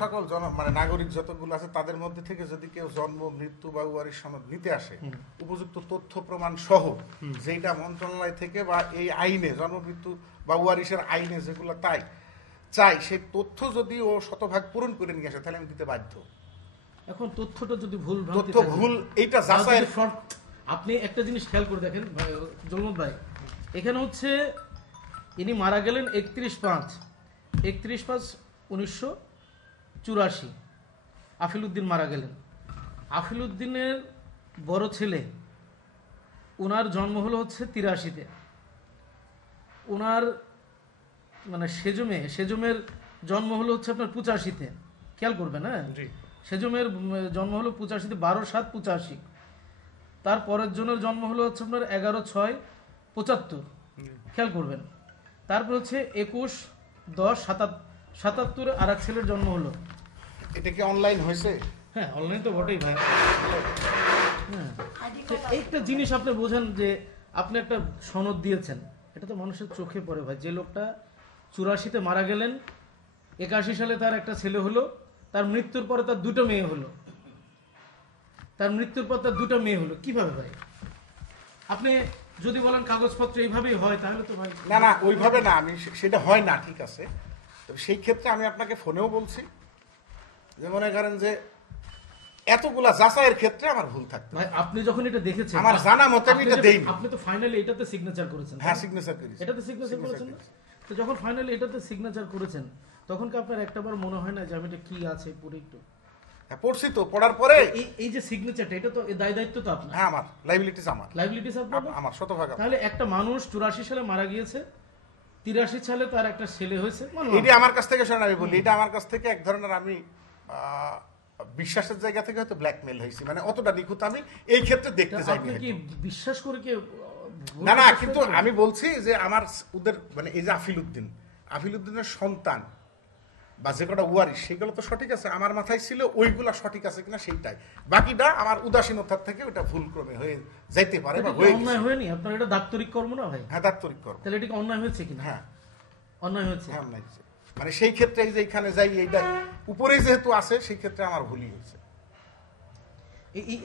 সকল মানে নাগরিক যতগুলো আছে তাদের মধ্যে থেকে যদি কেউ জন্ম মৃত্যু বা ওয়ারিশ সনদ নিতে আসে উপযুক্ত তথ্য প্রমাণ সহ যেটা মন্ত্রণালয় থেকে বা এই আইনে জন্ম মৃত্যু বা ওয়ারিশের আইনে যেগুলো তাই চাই সেই তথ্য যদি ও শতভাগ পূরণ করে নিয়ে আসে তাহলে আমি দিতে বাধ্য। এখন তথ্যটা যদি ভুল তথ্য ভুল এইটা যাচাই। আপনি একটা জিনিস খেয়াল করে দেখেন জলমত ভাই, এখানে হচ্ছে ইনি মারা গেলেন 31/5/1984। আফিল উদ্দিন মারা গেলেন। আফিল উদ্দিনের বড় ছেলে, ওনার জন্ম হলো হচ্ছে 83-তে। ওনার মানে সেজমের জন্ম হলো হচ্ছে আপনার 85-তে। খেয়াল করবেন, হ্যাঁ, সেজমের জন্ম হলো 85-তে, 12/7/85। তার পরের জনের জন্ম হলো হচ্ছে আপনার 11/6/75। খেয়াল করবেন। তারপর হচ্ছে 21/10/77 আর এক ছেলের জন্ম হলো। এটা কি অনলাইন হয়েছে? হ্যাঁ, অনলাইন তো বটেই ভাই। হ্যাঁ, একটা জিনিস আপনি বোঝেন যে আপনি একটা সনদ দিয়েছেন, এটা তো মানুষের চোখে পড়ে ভাই। যে লোকটা 84-তে মারা গেলেন, 81 সালে তার একটা ছেলে হলো, তার মৃত্যুর পরে তার দুটো মেয়ে হলো। কিভাবে ভাই? আপনি যদি বলেন কাগজপত্র এইভাবেই হয় তাহলে তো ভাই না ওইভাবে না, আমি সেটা হয় না, ঠিক আছে। তবে সেই ক্ষেত্রে আমি আপনাকে ফোনেও বলছি যে মনে করেন যে এতগুলা যাচাইয়ের ক্ষেত্রে আমার ভুল থাকবে। ভাই আপনি যখন এটা দেখেছেন, আমার জানা মতে আমি এটা দেইনি। আপনি তো ফাইনালি এটাতে সিগনেচার করেছেন। হ্যাঁ, সিগনেচার করেছি। এটাতে সিগনেচার করেছেন। তো যখন ফাইনালি এটাতে সিগনেচার করেছেন তখন কি আপনার একটাবার মনে হয় না যে আমি এটা কি আছে পুরো একটু পড়ছি? তো পড়ার পরে এই যে সিগনেচারটা, এটা তো দায়িত্ব তো আপনার। হ্যাঁ, আমার লাইবিলিটিস, আমার শতভাগ। তাহলে একটা মানুষ 84 সালে মারা গিয়েছে, 83 সালে তার একটা ছেলে হয়েছে। এটা আমার কাছ থেকে শোনা, আমি বলি এটা আমার কাছ থেকে এক ধরনের আমি বিশ্বাসের জায়গা থেকে হয়তো ব্ল্যাকমেল হয়েছি, মানে অতটা নিখুঁত আমি এই ক্ষেত্রে দেখতে চাই। আপনি কি বিশ্বাস করে কি? না, কিন্তু আমি বলছি যে আমার ওদের মানে এই যে আফিল উদ্দিনের সন্তান বা যে কটা ওয়ারিশ সেগুলো তো সঠিক আছে, আমার মাথায় ছিল ওইগুলা সঠিক আছে কিনা সেইটাই। বাকিটা আমার উদাসীনতার থেকে ওটা ভুলক্রমে হয়ে যাইতে পারে বা হয়ে অন্যায় হয়নি। আপনার এটা দাপ্তরিক কর্ম না ভাই? হ্যাঁ, দাপ্তরিক কর্ম। তাহলে এটা কি অন্যায় হয়েছে কিনা? হ্যাঁ, অন্যায় হয়েছে। হ্যাঁ, অন্যায় হয়েছে। মানে সেই ক্ষেত্রে এই যে এখানে যাই এইটা উপরে যেহেতু আছে সেই ক্ষেত্রে আমার ভুলই হয়েছে।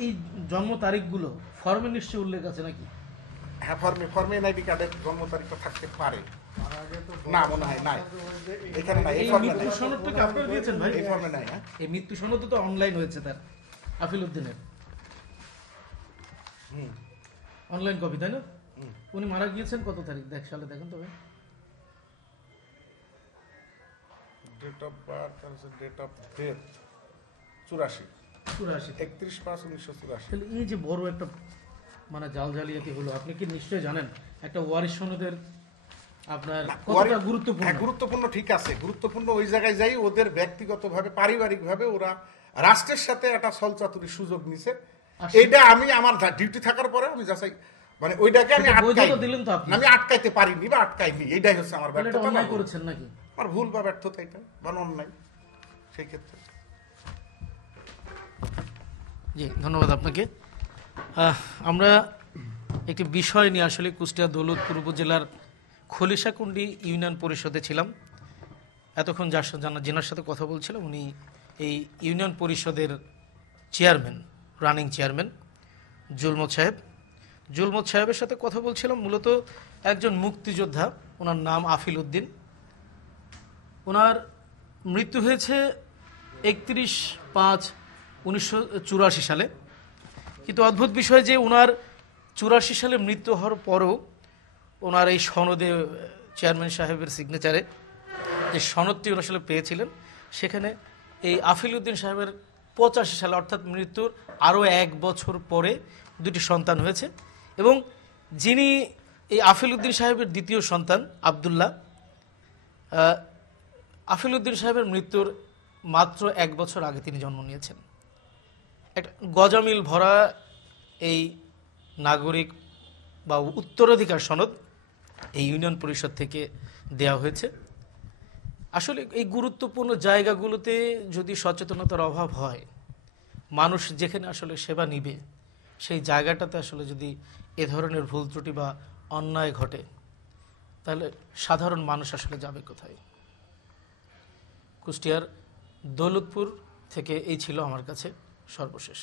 এই জন্ম তারিখগুলো ফর্মে নিশ্চয়ই উল্লেখ আছে নাকি? হ্যাঁ, ফর্মে এনআইডি কার্ডের জন্ম তারিখটা থাকতে পারে। না, মনে হয় নাই, এখানে নাই। এই মৃত্যু সনদটা কি আপনারা দিয়েছেন ভাই? এই ফর্মে নাই। হ্যাঁ, এই মৃত্যু সনদ তো অনলাইন হয়েছে তার, আফিল উদ্দিনের অনলাইন কপি, তাই না? উনি মারা গিয়েছেন কত তারিখ সালে দেখেন তো ভাই? ডেট অফ বার্থ আর ডেট অফ ডেথ 84 31/5/1984। তাহলে এই যে বড় একটা মানে জালিয়াতি হলো, আপনি কি নিশ্চয় জানেন একটা ওয়ারিশ সনদের আপনার কতটা গুরুত্বপূর্ণ? হ্যাঁ, গুরুত্বপূর্ণ, ঠিক আছে, গুরুত্বপূর্ণ। ওই জায়গায় যাই ওদের ব্যক্তিগতভাবে পারিবারিকভাবে ওরা রাষ্ট্রের সাথে একটা ছলচাতুরির সুযোগ নিছে। এইটা আমি আমার ডিউটি থাকার পরে আমি যাচাই, মানে ওইটাকে আমি আটকাইতে পারিনি বা আটকাইনি, এইটাই হচ্ছে আমার ব্যর্থতা। অন্যায় করেছেন নাকি? আমার ভুল বা ব্যর্থতা, এটা বা অন্যায় সেই ক্ষেত্রে। জি, ধন্যবাদ আপনাকে। আমরা একটি বিষয় নিয়ে আসলে কুষ্টিয়া দৌলতপুর উপজেলার খলিশাকুণ্ডি ইউনিয়ন পরিষদে ছিলাম। এতক্ষণ যেনার সাথে কথা বলছিলাম উনি এই ইউনিয়ন পরিষদের চেয়ারম্যান, রানিং চেয়ারম্যান জুলমত সাহেবের সাথে কথা বলছিলাম। মূলত একজন মুক্তিযোদ্ধা, ওনার নাম আফিল উদ্দিন। ওনার মৃত্যু হয়েছে 31/5/1984 সালে। কিন্তু অদ্ভুত বিষয় যে ওনার 84 সালে মৃত্যু হওয়ার পরও ওনার এই সনদে, চেয়ারম্যান সাহেবের সিগনেচারে যে সনদটি ওরা আসলে পেয়েছিলেন, সেখানে এই আফিল উদ্দিন সাহেবের 85 সালে অর্থাৎ মৃত্যুর আরও 1 বছর পরে দুটি সন্তান হয়েছে। এবং যিনি এই আফিল উদ্দিন সাহেবের দ্বিতীয় সন্তান আবদুল্লাহ, আফিল উদ্দিন সাহেবের মৃত্যুর মাত্র 1 বছর আগে তিনি জন্ম নিয়েছেন। একটা গজামিল ভরা এই নাগরিক বা উত্তরাধিকার সনদ এই ইউনিয়ন পরিষদ থেকে দেয়া হয়েছে। আসলে এই গুরুত্বপূর্ণ জায়গাগুলোতে যদি সচেতনতার অভাব হয়, মানুষ যেখানে আসলে সেবা নিবে সেই জায়গাটাতে আসলে যদি এ ধরনের ভুল ত্রুটি বা অন্যায় ঘটে, তাহলে সাধারণ মানুষ আসলে যাবে কোথায়? কুষ্টিয়ার দৌলতপুর থেকে এই ছিল আমার কাছে সর্বশেষ।